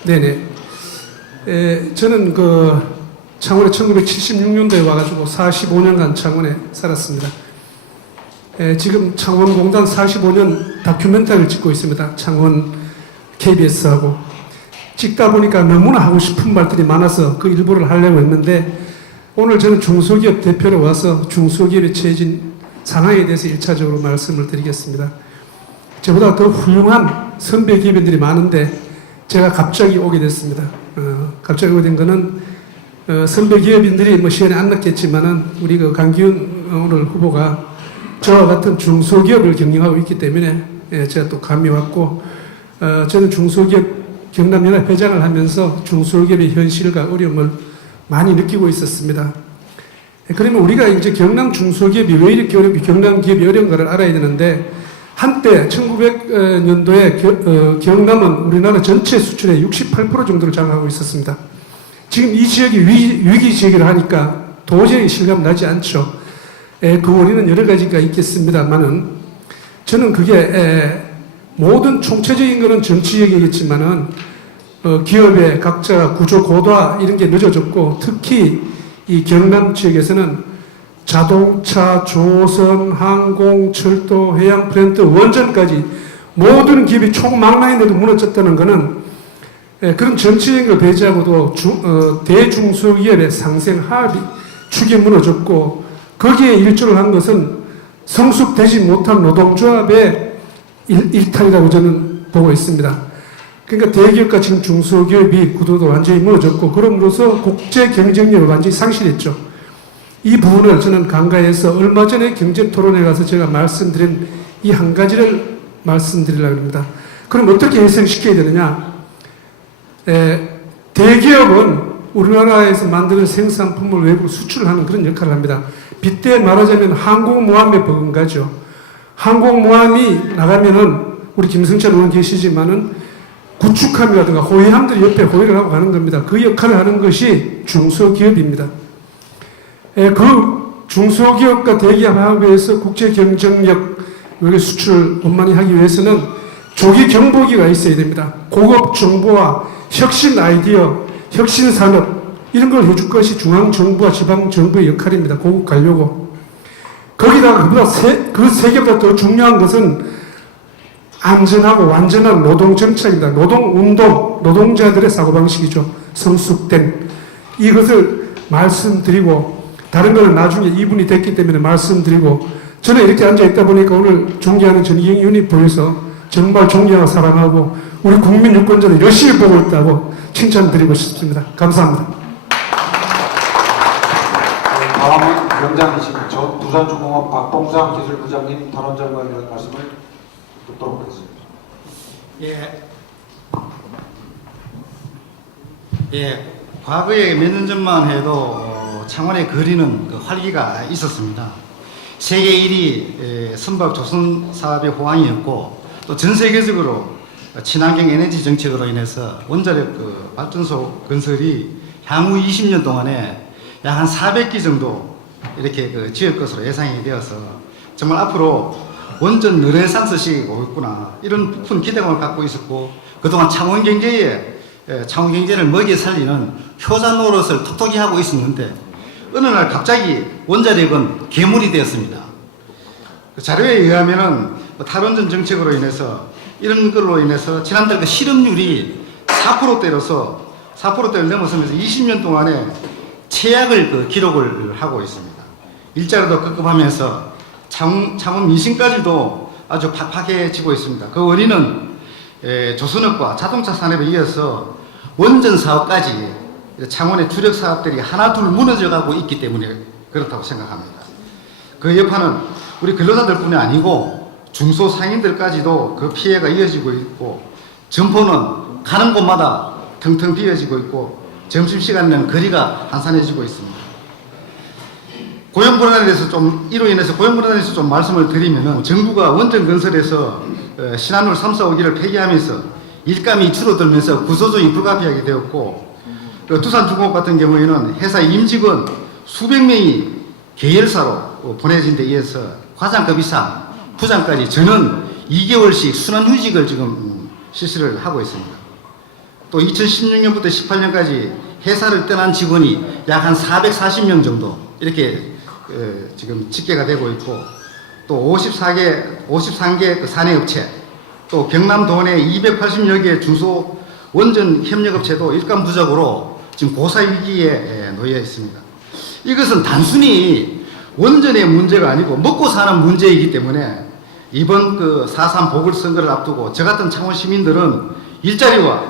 네네. 저는 창원에 1976년도에 와가지고 45년간 창원에 살았습니다. 지금 창원공단 45년 다큐멘터리를 찍고 있습니다. 창원 KBS하고. 찍다 보니까 너무나 하고 싶은 말들이 많아서 그 일부를 하려고 했는데 오늘 저는 중소기업 대표로 와서 중소기업에 처해진 상황에 대해서 1차적으로 말씀을 드리겠습니다. 저보다 더 훌륭한 선배 기업인들이 많은데 제가 갑자기 오게 됐습니다. 갑자기 오게 된 거는 선배 기업인들이 시간에 안 늦겠지만은 우리 강기훈 오늘 후보가 저와 같은 중소기업을 경영하고 있기 때문에 제가 또 감이 왔고, 저는 중소기업 경남연합 회장을 하면서 중소기업의 현실과 어려움을 많이 느끼고 있었습니다. 그러면 우리가 이제 경남 중소기업이 왜 이렇게 어렵고 경남 기업이 어려운가를 알아야 되는데, 한때 1900년도에 경남은 우리나라 전체 수출의 68% 정도를 장악하고 있었습니다. 지금 이 지역이 위기 지역이라 하니까 도저히 실감 나지 않죠. 그 원인은 여러 가지가 있겠습니다만은, 저는 그게 모든 총체적인 것은 정치 얘기겠지만은 기업의 각자 구조 고도화 이런 게 늦어졌고, 특히 이 경남 지역에서는 자동차, 조선, 항공, 철도, 해양 플랜트, 원전까지 모든 기업이 총망라인으로 무너졌다는 것은 그런 정치적인 걸 배제하고도 대중소기업의 상생 하합이 축이 무너졌고, 거기에 일조를 한 것은 성숙되지 못한 노동조합의 일탈이라고 저는 보고 있습니다. 그러니까 대기업과 지금 중소기업이 구도도 완전히 무너졌고, 그럼으로써 국제 경쟁력을 완전히 상실했죠. 이 부분을 저는 간과해서 얼마 전에 경제토론회 가서 제가 말씀드린 이 한 가지를 말씀드리려고 합니다. 그럼 어떻게 해석시켜야 되느냐? 대기업은 우리나라에서 만드는 생산품을 외국 수출하는 그런 역할을 합니다. 빗대 말하자면 항공모함에 버금가죠. 항공모함이 나가면은 우리 김승철 의원 계시지만은 구축함이라든가 호위함들이 옆에 호위를 하고 가는 겁니다. 그 역할을 하는 것이 중소기업입니다. 그 중소기업과 대기업하고에서 국제 경쟁력 수출 원만히 하기 위해서는 조기 경보기가 있어야 됩니다. 고급 정보와 혁신 아이디어, 혁신 산업 이런 걸 해줄 것이 중앙정부와 지방정부의 역할입니다. 고급 관료고. 거기다가 그 세 개보다 더 중요한 것은 안전하고 완전한 노동 정착입니다. 노동운동, 노동자들의 사고방식이죠. 성숙된. 이것을 말씀드리고, 다른 거는 나중에 이분이 됐기 때문에 말씀드리고, 저는 이렇게 앉아있다 보니까 오늘 존경하는 전희경 의원이 보여서 정말 존경하고 사랑하고 우리 국민 유권자를 열심히 보고 있다고 칭찬드리고 싶습니다. 감사합니다. 다음은 위원장이신 부산중공업 박봉상 기술부장님 단원장과 이런 말씀을 듣도록 하겠습니다. 과거에 몇 년 전만 해도 창원에 거리는 그 활기가 있었습니다. 세계 1위 선박 조선 사업의 호황이었고, 또 전 세계적으로 친환경 에너지 정책으로 인해서 원자력 그 발전소 건설이 향후 20년 동안에 약 한 400기 정도 이렇게 그 지을 것으로 예상이 되어서 정말 앞으로 원전 르네상스 시기가 오겠구나 이런 높은 기대감을 갖고 있었고, 그동안 창원 경제를 먹여 살리는 효자 노릇을 톡톡히 하고 있었는데, 어느 날 갑자기 원자력은 괴물이 되었습니다. 그 자료에 의하면은 탈원전 정책으로 인해서 이런 걸로 인해서 지난달 그 실업률이 4%대를 넘어서면서 20년 동안에 최악을 그 기록을 하고 있습니다. 일자리도 급급하면서 창원 민심까지도 아주 팍팍해지고 있습니다. 그 원인은 조선업과 자동차 산업에 이어서 원전 사업까지 창원의 주력 사업들이 하나둘 무너져가고 있기 때문에 그렇다고 생각합니다. 그 여파는 우리 근로자들뿐이 아니고 중소상인들까지도 그 피해가 이어지고 있고, 점포는 가는 곳마다 텅텅 비어지고 있고, 점심시간에는 거리가 한산해지고 있습니다. 이로 인해서 고용불안에 대해서 좀 말씀을 드리면은, 정부가 원전 건설에서 신한울 3, 4, 5기를 폐기하면서 일감이 줄어들면서 구조조정이 불가피하게 되었고, 두산중공업 같은 경우에는 회사 임직원 수백 명이 계열사로 보내진 데 의해서 과장급 이상, 부장까지 저는 2개월씩 순환휴직을 지금 실시를 하고 있습니다. 또 2016년부터 18년까지 회사를 떠난 직원이 약 한 440명 정도 이렇게 지금 집계가 되고 있고, 또 53개 그 사내업체, 또 경남 도내 280여 개 중소 원전 협력업체도 일감 부족으로 지금 고사 위기에 놓여 있습니다. 이것은 단순히 원전의 문제가 아니고 먹고 사는 문제이기 때문에 이번 그 4.3 보궐선거를 앞두고 저 같은 창원 시민들은 일자리와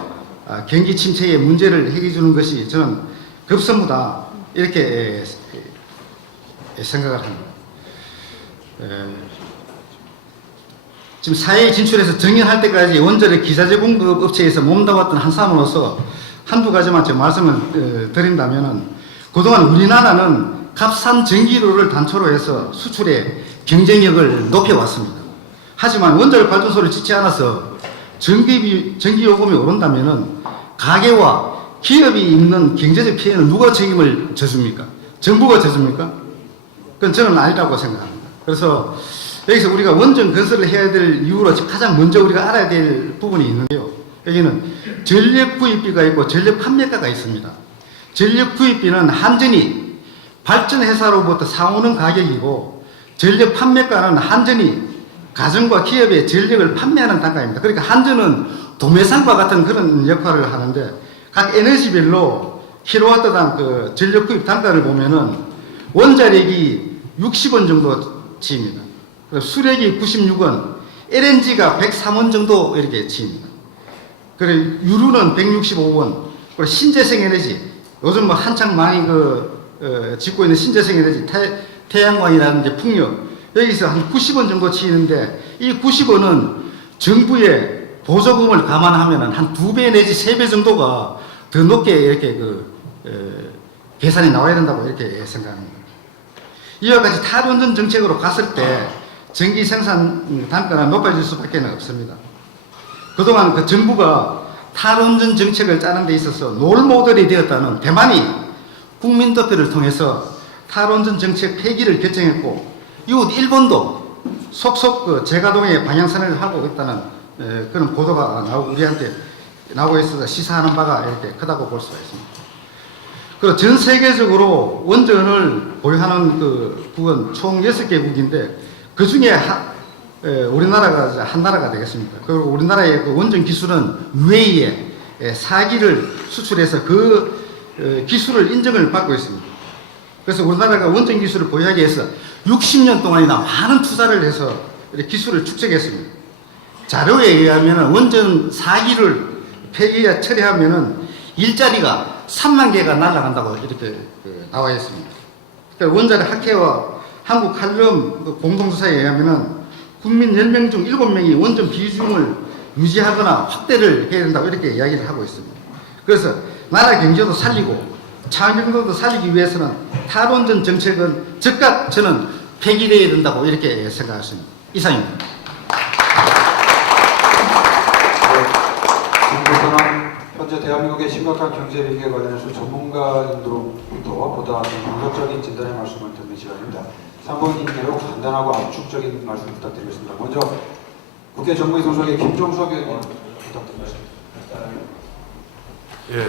경기 침체의 문제를 해결해 주는 것이 저는 급선무다 이렇게 생각을 합니다. 지금 사회에 진출해서 정년할 때까지 원자력 기자재 공급 업체에서 몸담았던 한 사람으로서 한두 가지만 제가 말씀을 드린다면은 그동안 우리나라는 값싼 전기료를 단초로 해서 수출의 경쟁력을 높여왔습니다. 하지만 원자력 발전소를 짓지 않아서 전기요금이 오른다면은 가계와 기업이 입는 경제적 피해는 누가 책임을 져줍니까? 정부가 져줍니까? 그건 저는 아니라고 생각합니다. 그래서 여기서 우리가 원전 건설을 해야 될 이유로 가장 먼저 우리가 알아야 될 부분이 있는데요. 여기는 전력 구입비가 있고 전력 판매가가 있습니다. 전력 구입비는 한전이 발전회사로부터 사오는 가격이고 전력 판매가는 한전이 가정과 기업에 전력을 판매하는 단가입니다. 그러니까 한전은 도매상과 같은 그런 역할을 하는데 각 에너지별로 킬로와트당 그 전력 구입 단가를 보면은 원자력이 60원 정도 치입니다. 수력이 96원, LNG가 103원 정도 이렇게 치입니다. 그리고 유류는 165원, 그리고 신재생 에너지, 요즘 뭐 한창 많이 짓고 있는 신재생 에너지, 태양광이라든지 풍력, 여기서 한 90원 정도 치이는데 이 90원은 정부의 보조금을 감안하면 한 2배 내지 3배 정도가 더 높게 이렇게 계산이 나와야 된다고 이렇게 생각합니다. 이와 같이 탈원전 정책으로 갔을 때 전기 생산 단가가 높아질 수밖에 없습니다. 그동안 그 정부가 탈원전 정책을 짜는 데 있어서 롤모델이 되었다는 대만이 국민투표를 통해서 탈원전 정책 폐기를 결정했고 이웃 일본도 속속 재가동의 방향선을 하고 있다는 그런 보도가 우리한테 나오고 있어서 시사하는 바가 이렇게 크다고 볼 수가 있습니다. 그리고 전 세계적으로 원전을 보유하는 그 국은 총 6개국인데 그 중에 우리나라가 한 나라가 되겠습니다. 그리고 우리나라의 그 원전 기술은 UAE에 4기를 수출해서 그 기술을 인정을 받고 있습니다. 그래서 우리나라가 원전 기술을 보유하기 위해서 60년 동안이나 많은 투자를 해서 이렇게 기술을 축적했습니다. 자료에 의하면 원전 4기를 폐기와 처리하면은 일자리가 3만 개가 날아간다고 이렇게 나와 있습니다. 그러니까 원자력 학회와 한국 칼럼 공동조사에 의하면은 국민 10명 중 7명이 원전 비중을 유지하거나 확대를 해야 된다고 이렇게 이야기를 하고 있습니다. 그래서 나라 경제도 살리고 창경도도 살리기 위해서는 탈원전 정책은 즉각 저는 폐기되어야 된다고 이렇게 생각했습니다. 이상입니다. 지금부터는 현재 대한민국의 심각한 경제 위기에 관련해서 전문가님들로부터 보다 분석적인 진단의 말씀을 듣는 시간입니다. 3분 이내로 간단하고 압축적인 말씀 부탁드리겠습니다. 먼저 국회 정무위 소속의 김종석 의원님 부탁드리겠습니다. 예,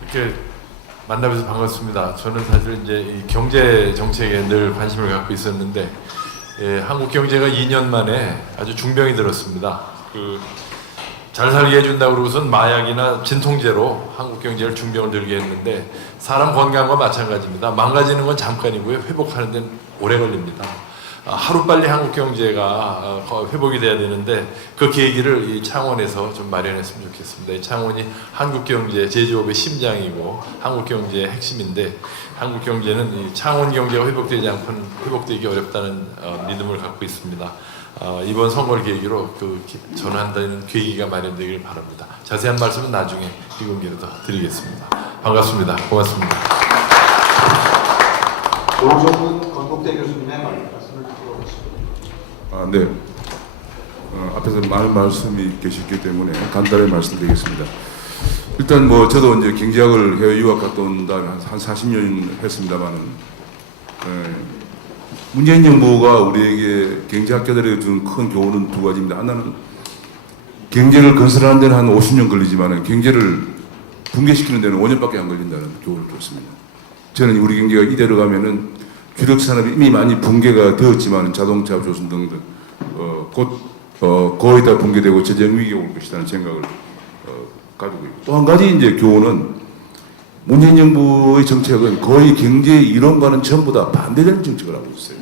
이렇게 만나뵈서 반갑습니다. 저는 사실 이제 이 경제 정책에 늘 관심을 갖고 있었는데, 한국 경제가 2년 만에 아주 중병이 들었습니다. 잘 살게 해준다고 그러고선 마약이나 진통제로 한국 경제를 중병을 들게 했는데, 사람 건강과 마찬가지입니다. 망가지는 건 잠깐이고요. 회복하는 데는 오래 걸립니다. 하루빨리 한국 경제가 회복이 돼야 되는데 그 계기를 이 창원에서 좀 마련했으면 좋겠습니다. 이 창원이 한국 경제 제조업의 심장이고 한국 경제의 핵심인데, 한국 경제는 이 창원 경제가 회복되지 않고는 회복되기 어렵다는 믿음을 갖고 있습니다. 이번 선거를 계기로 전환되는 계기가 마련되길 바랍니다. 자세한 말씀은 나중에 비공개로 더 드리겠습니다. 반갑습니다. 고맙습니다. 노정훈 건국대 교수님의 말씀을 듣도록 하겠습니다. 네. 앞에서 많은 말씀이 계셨기 때문에 간단히 말씀드리겠습니다. 일단 뭐 저도 이제 경제학을 해외 유학 갔다 온 다음에 한 40년 했습니다만은, 문재인 정부가 우리에게 경제학자들에게 준 큰 교훈은 두 가지입니다. 하나는 경제를 건설하는 데는 한 50년 걸리지만 경제를 붕괴시키는 데는 5년밖에 안 걸린다는 교훈을 줬습니다. 저는 우리 경제가 이대로 가면은 주력 산업이 이미 많이 붕괴가 되었지만 자동차, 조선 등등 곧 거의 다 붕괴되고 재정 위기가 올 것이라는 생각을 가지고 있고, 또 한 가지 이제 교훈은 문재인 정부의 정책은 거의 경제 이론과는 전부 다 반대되는 정책을 하고 있어요.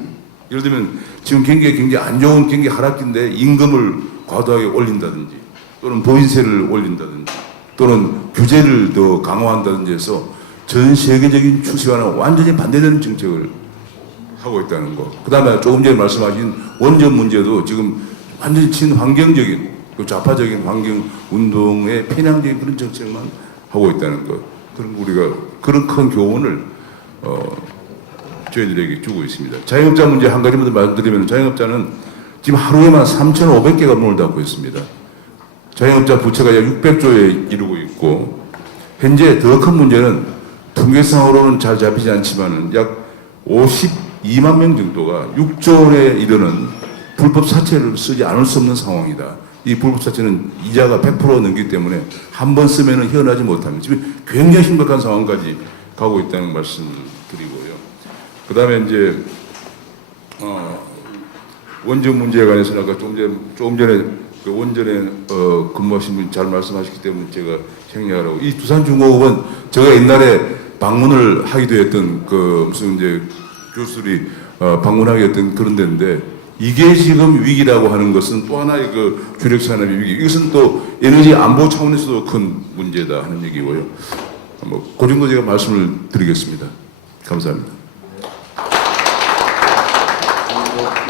예를 들면 지금 경기가 굉장히 안 좋은 경기 하락기인데 임금을 과도하게 올린다든지 또는 보인세를 올린다든지 또는 규제를 더 강화한다든지 해서 전 세계적인 추세와는 완전히 반대되는 정책을 하고 있다는 거. 그 다음에 조금 전에 말씀하신 원전 문제도 지금 완전히 친환경적인, 그 좌파적인 환경 운동에 편향적인 그런 정책만 하고 있다는 것. 그런 우리가 그런 큰 교훈을 저희들에게 주고 있습니다. 자영업자 문제 한 가지만 더 말씀드리면 자영업자는 지금 하루에만 3,500개가 문을 닫고 있습니다. 자영업자 부채가 약 600조에 이르고 있고 현재 더 큰 문제는 통계상으로는 잘 잡히지 않지만 약 52만 명 정도가 6조 원에 이르는 불법 사채를 쓰지 않을 수 없는 상황이다. 이 불법 사채는 이자가 100% 넘기 때문에 한 번 쓰면 헤어나지 못합니다. 지금 굉장히 심각한 상황까지 가고 있다는 말씀 드리고요. 그 다음에 이제 원전 문제에 관해서는 아까 조금 전에 그 원전에 근무하신 분이 잘 말씀하셨기 때문에 제가 생략하라고. 이 두산중공업은 제가 옛날에 방문을 하기도 했던 그 무슨 이제 교수들이 방문하게 했던 그런 데인데 이게 지금 위기라고 하는 것은 또 하나의 그 주력 산업의 위기. 이것은 또 에너지 안보 차원에서도 큰 문제다 하는 얘기고요. 그 정도 제가 말씀을 드리겠습니다. 감사합니다.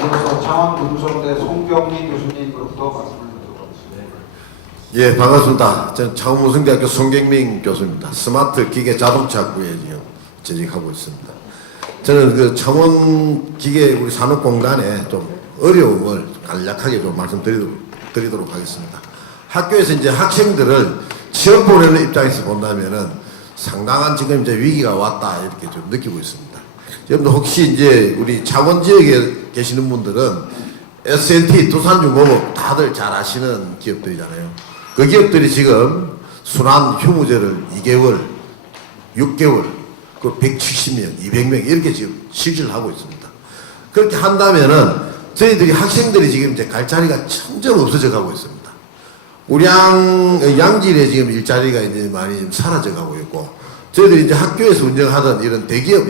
이어서 창원문성대 송경민 교수님으로부터 말씀을 듣도록 하겠습니다. 예, 반갑습니다. 저는 창원문성대학교 송경민 교수입니다. 스마트 기계 자동차학부에 지금 재직하고 있습니다. 저는 그 창원 기계 우리 산업공단의 좀 어려움을 간략하게 좀 말씀드리도록 하겠습니다. 학교에서 이제 학생들을 취업 보내는 입장에서 본다면은 상당한 지금 이제 위기가 왔다 이렇게 좀 느끼고 있습니다. 여러분들 혹시 이제 우리 창원 지역에 계시는 분들은 SNT 두산중공업 다들 잘 아시는 기업들이잖아요. 그 기업들이 지금 순환 휴무제를 2개월, 6개월, 그 170명, 200명 이렇게 지금 실시를 하고 있습니다. 그렇게 한다면은 저희들이 학생들이 지금 이제 갈 자리가 점점 없어져 가고 있습니다. 우리 양질의 지금 일자리가 이제 많이 좀 사라져 가고 있고 저희들이 이제 학교에서 운영하던 이런 대기업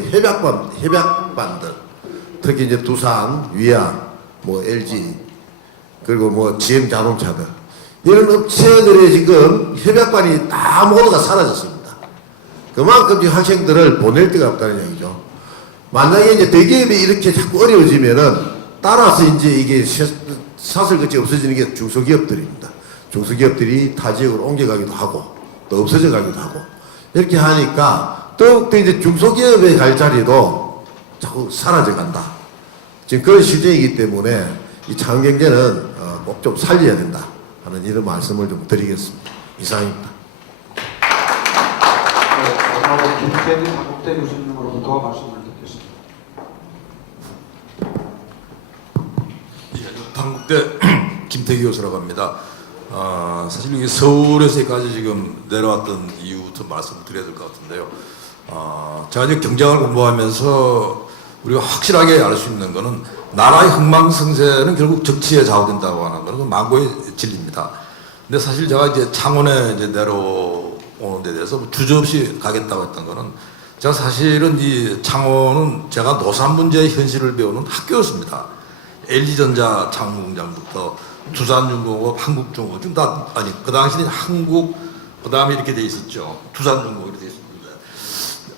협약반들 특히 이제 두산, 위안, 뭐 LG 그리고 뭐 GM 자동차들 이런 업체들의 지금 협약반이 다 모두가 사라졌습니다. 그만큼 지금 학생들을 보낼 데가 없다는 얘기죠. 만약에 이제 대기업이 이렇게 자꾸 어려워지면은 따라서 이제 이게 사슬같이 없어지는 게 중소기업들입니다. 중소기업들이 타 지역으로 옮겨가기도 하고 또 없어져 가기도 하고 이렇게 하니까 더욱더 이제 중소기업에 갈 자리도 자꾸 사라져 간다. 지금 그런 실정이기 때문에 이 창원경제는 꼭 좀 살려야 된다 하는 이런 말씀을 좀 드리겠습니다. 이상입니다. 마지막으로 김태균 한국대 교수님으로부터 말씀을 듣겠습니다. 한국대 김태기 교수라고 합니다. 사실 여기 서울에서까지 지금 내려왔던 이유부터 말씀드려야 될 것 같은데요. 제가 이제 경제학을 공부하면서 우리가 확실하게 알 수 있는 것은 나라의 흥망성쇠는 결국 정치에 좌우된다고 하는 것은 망고의 진리입니다. 근데 사실 제가 이제 창원에 이제 내려오는 데 대해서 주저없이 가겠다고 했던 것은 제가 사실은 이 창원은 제가 노산 문제의 현실을 배우는 학교였습니다. LG전자 창무공장부터 두산중공업, 한국중공업, 지금 다, 아니, 그 당시는 한국, 그 다음에 이렇게 돼 있었죠. 두산중공업 이렇게 돼 있었는데,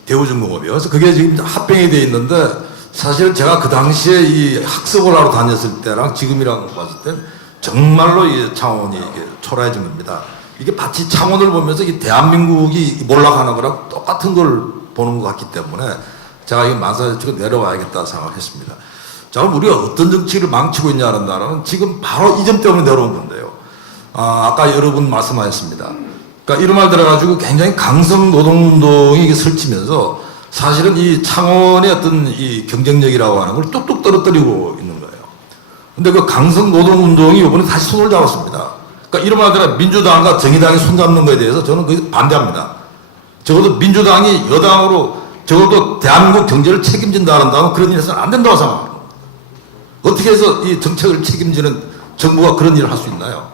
대우중공업이요. 그래서 그게 지금 합병이 돼 있는데, 사실 제가 그 당시에 이 학습을 하러 다녔을 때랑 지금이랑 봤을 땐 정말로 이 창원이 이게 초라해진 겁니다. 이게 마치 창원을 보면서 이 대한민국이 몰락하는 거랑 똑같은 걸 보는 것 같기 때문에 제가 이 만사에 치고 내려와야겠다 생각했습니다. 자, 그럼 우리가 어떤 정치를 망치고 있냐는 나라는 지금 바로 이 점 때문에 내려온 건데요. 아까 여러분 말씀하셨습니다. 그러니까 이런 말 들어가지고 굉장히 강성 노동운동이 설치면서 사실은 이 창원의 어떤 이 경쟁력이라고 하는 걸 뚝뚝 떨어뜨리고 있는 거예요. 근데 그 강성 노동운동이 이번에 다시 손을 잡았습니다. 그러니까 이런 말 들어 민주당과 정의당이 손잡는 거에 대해서 저는 거기에 반대합니다. 적어도 민주당이 여당으로 적어도 대한민국 경제를 책임진다는 그런 일 해서는 안 된다고 생각합니다. 어떻게 해서 이 정책을 책임지는 정부가 그런 일을 할 수 있나요?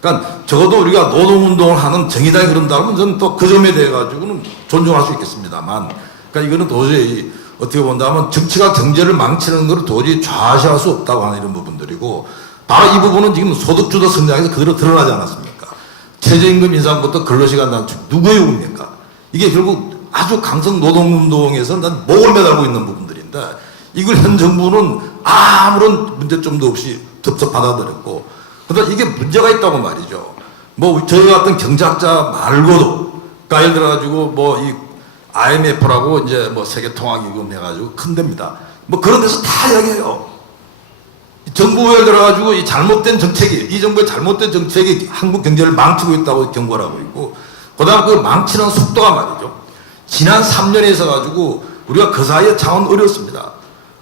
그러니까 적어도 우리가 노동운동을 하는 정의당이 그런다면 저는 또 그 점에 대해 가지고는 존중할 수 있겠습니다만, 그러니까 이거는 도저히 어떻게 본다면 정치가 경제를 망치는 걸 도저히 좌시할 수 없다고 하는 이런 부분들이고, 바로 이 부분은 지금 소득주도 성장에서 그대로 드러나지 않았습니까? 최저임금 인상부터 근로시간 단축, 누구의 요구입니까? 이게 결국 아주 강성 노동운동에서 난 목을 매달고 있는 부분들인데, 이걸 현 정부는 아무런 문제점도 없이 덥석 받아들였고, 그러나 이게 문제가 있다고 말이죠. 뭐 저희 같은 경제학자 말고도, 그러니까 예를 들어가지고 뭐 이 IMF라고 이제 뭐 세계통화기금 해가지고 큰 데입니다. 뭐 그런 데서 다 이야기해요. 정부 예를 들어가지고 이 잘못된 정책이, 이 정부의 잘못된 정책이 한국 경제를 망치고 있다고 경고를 하고 있고, 그 다음 그 망치는 속도가 말이죠. 지난 3년에 있어가지고 우리가 그 사이에 창원 어려웠습니다.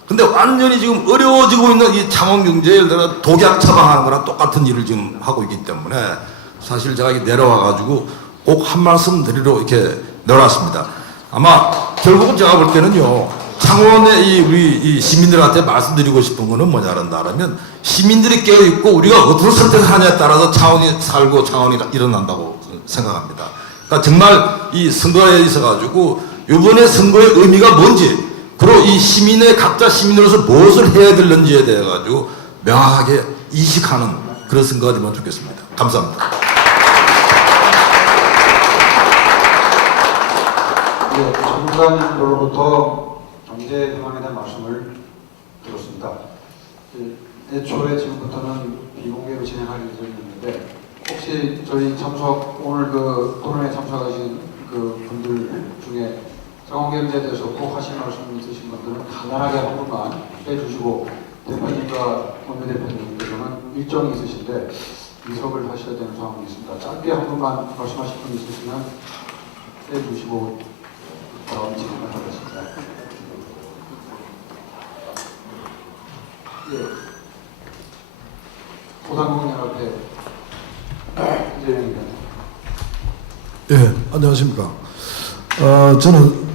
근데 완전히 지금 어려워지고 있는 이 창원 경제에 예를 들어 독약 처방하는 거랑 똑같은 일을 지금 하고 있기 때문에 사실 제가 내려와가지고 꼭 한 말씀 드리러 이렇게 내려왔습니다. 아마 결국은 제가 볼 때는요, 창원의 우리 이 시민들한테 말씀드리고 싶은 거는 뭐냐면, 시민들이 깨어있고 우리가 어떤 선택을 하냐에 따라서 창원이 살고 창원이 일어난다고 생각합니다. 그러니까 정말 이 선거에 있어가지고 이번에 선거의 의미가 뭔지, 그리고 이 시민의 각자 시민으로서 무엇을 해야 되는지에 대해 가지고 명확하게 이식하는 그런 선거가 되면 좋겠습니다. 감사합니다. 네, 전문가님들로부터 경제 현황에 대한 말씀을 들었습니다. 애초에 지금부터는 비공개로 진행할 예정이었는데, 혹시 저희 오늘 그 토론에 참석하신 그 분들 중에 창원경제에 대해서 꼭 하실 말씀 있으신 분들은 간단하게 한 분만 해주시고, 대표님과 원내대표님께서는 일정이 있으신데 이석을 하셔야 되는 상황이 있습니다. 짧게 한 분만 말씀하실 분 있으시면 해주시고 다음 질문을 하겠습니다. 예. 소상공인연합회 이재명입니다. 예, 안녕하십니까. 저는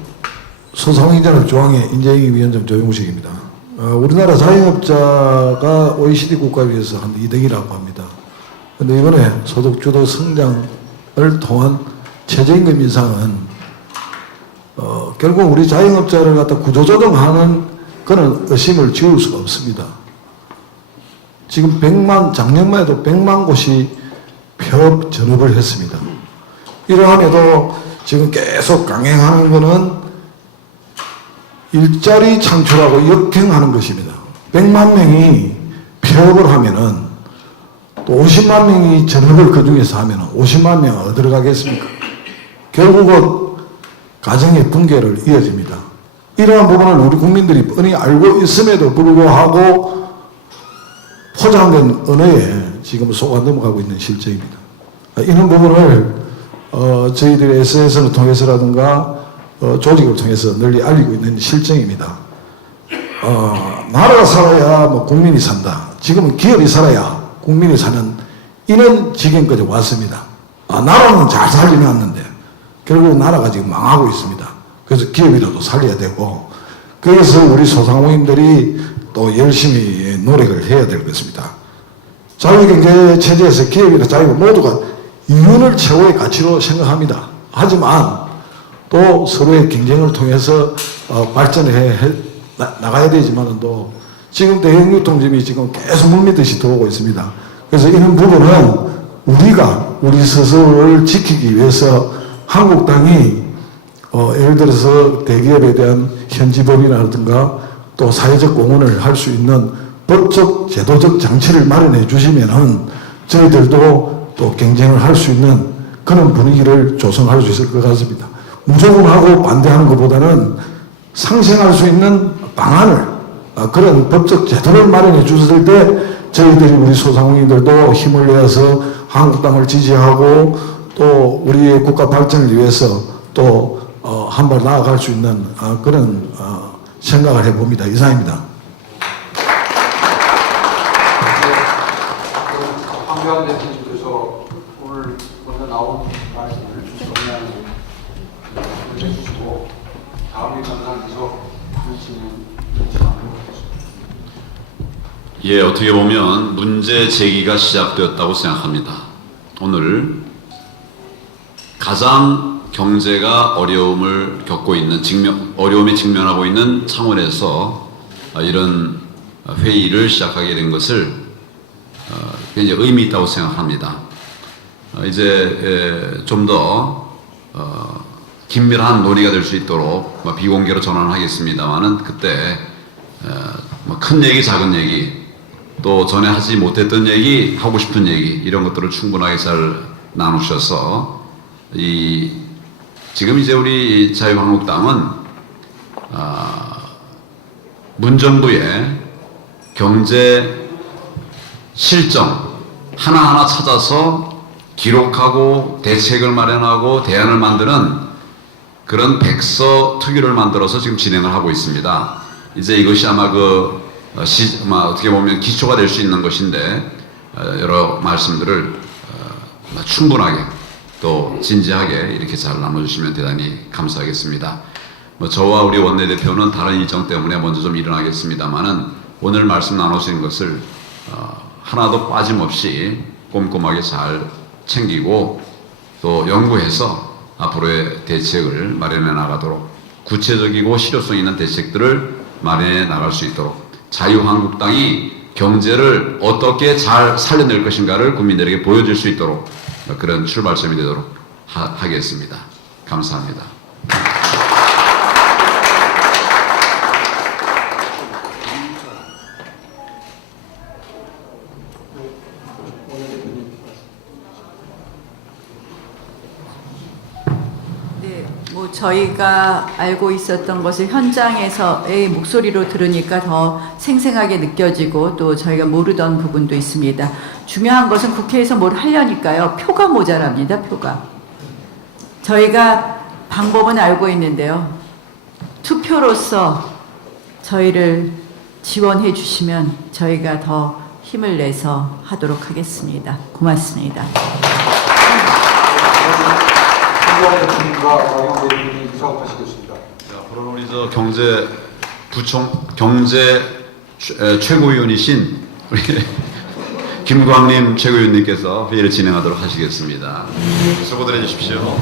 소상공인연합 중앙회 인재영입 위원장 조용식입니다. 우리나라 자영업자가 OECD 국가에 비해서 한 2등이라고 합니다. 그런데 이번에 소득주도 성장을 통한 최저임금 인상은 결국 우리 자영업자를 갖다 구조조정하는 그런 의심을 지울 수가 없습니다. 지금 작년만 해도 100만 곳이 폐업 전업을 했습니다. 이러함에도 지금 계속 강행하는 것은 일자리 창출하고 역행하는 것입니다. 100만 명이 폐업을 하면은 또 50만 명이 전업을 그 중에서 하면은 50만 명 어디로 가겠습니까? 결국은 가정의 붕괴를 이어집니다. 이러한 부분을 우리 국민들이 뻔히 알고 있음에도 불구하고 포장된 언어에 지금 속아 넘어가고 있는 실정입니다. 이런 부분을 저희들의 SNS를 통해서라든가 조직을 통해서 널리 알리고 있는 실정입니다. 나라가 살아야 뭐 국민이 산다. 지금은 기업이 살아야 국민이 사는 이런 지경까지 왔습니다. 나라는 잘 살리는 않는데 결국 나라가 지금 망하고 있습니다. 그래서 기업이라도 살려야 되고, 그래서 우리 소상공인들이 또 열심히 노력을 해야 될 것입니다. 자유경제 체제에서 기업이나 자유가 모두가 이윤을 최고의 가치로 생각합니다. 하지만 또 서로의 경쟁을 통해서 발전을 해 나가야 되지만은 또 지금 대형 유통점이 지금 계속 물밀듯이 들어오고 있습니다. 그래서 이런 부분은 우리 스스로를 지키기 위해서 한국당이 예를 들어서 대기업에 대한 현지법이라든가 또 사회적 공헌을 할 수 있는 법적 제도적 장치를 마련해 주시면은 저희들도 또 경쟁을 할 수 있는 그런 분위기를 조성할 수 있을 것 같습니다. 무조건 하고 반대하는 것보다는 상생할 수 있는 방안을, 그런 법적 제도를 마련해 주셨을 때 저희들이 우리 소상공인들도 힘을 내어서 한국당을 지지하고 또 우리의 국가 발전을 위해서 또 한 발 나아갈 수 있는 그런 생각을 해봅니다. 이상입니다. 황교안 대표님께서 오늘 먼저 나온 말씀을 정리하는 해주시고 다음에 감사해서 예, 어떻게 보면 문제 제기가 시작되었다고 생각합니다. 오늘 가장 경제가 어려움을 겪고 있는 어려움에 직면하고 있는 창원에서 이런 회의를 시작하게 된 것을 굉장히 의미 있다고 생각합니다. 이제 좀 더 긴밀한 논의가 될 수 있도록 비공개로 전환하겠습니다만은 그때 뭐 큰 얘기, 작은 얘기, 또 전에 하지 못했던 얘기, 하고 싶은 얘기 이런 것들을 충분하게 잘 나누셔서 지금 이제 우리 자유한국당은 문정부의 경제 실정 하나하나 찾아서 기록하고 대책을 마련하고 대안을 만드는 그런 백서 특위를 만들어서 지금 진행을 하고 있습니다. 이제 이것이 아마 어떻게 보면 기초가 될 수 있는 것인데 여러 말씀들을 충분하게 또 진지하게 이렇게 잘 나눠주시면 대단히 감사하겠습니다. 저와 우리 원내대표는 다른 일정 때문에 먼저 좀 일어나겠습니다만은 오늘 말씀 나누신 것을 하나도 빠짐없이 꼼꼼하게 잘 챙기고 또 연구해서 앞으로의 대책을 마련해 나가도록 구체적이고 실효성 있는 대책들을 마련해 나갈 수 있도록 자유한국당이 경제를 어떻게 잘 살려낼 것인가를 국민들에게 보여줄 수 있도록 그런 출발점이 되도록 하겠습니다. 감사합니다. 저희가 알고 있었던 것을 현장에서의 목소리로 들으니까 더 생생하게 느껴지고 또 저희가 모르던 부분도 있습니다. 중요한 것은 국회에서 뭘 하려니까요. 표가 모자랍니다. 표가. 저희가 방법은 알고 있는데요. 투표로서 저희를 지원해 주시면 저희가 더 힘을 내서 하도록 하겠습니다. 고맙습니다. 앞으로 우리 경제 최고위원이신 우리 김광림 최고위원님께서 회의를 진행하도록 하시겠습니다. 수고들 해주십시오.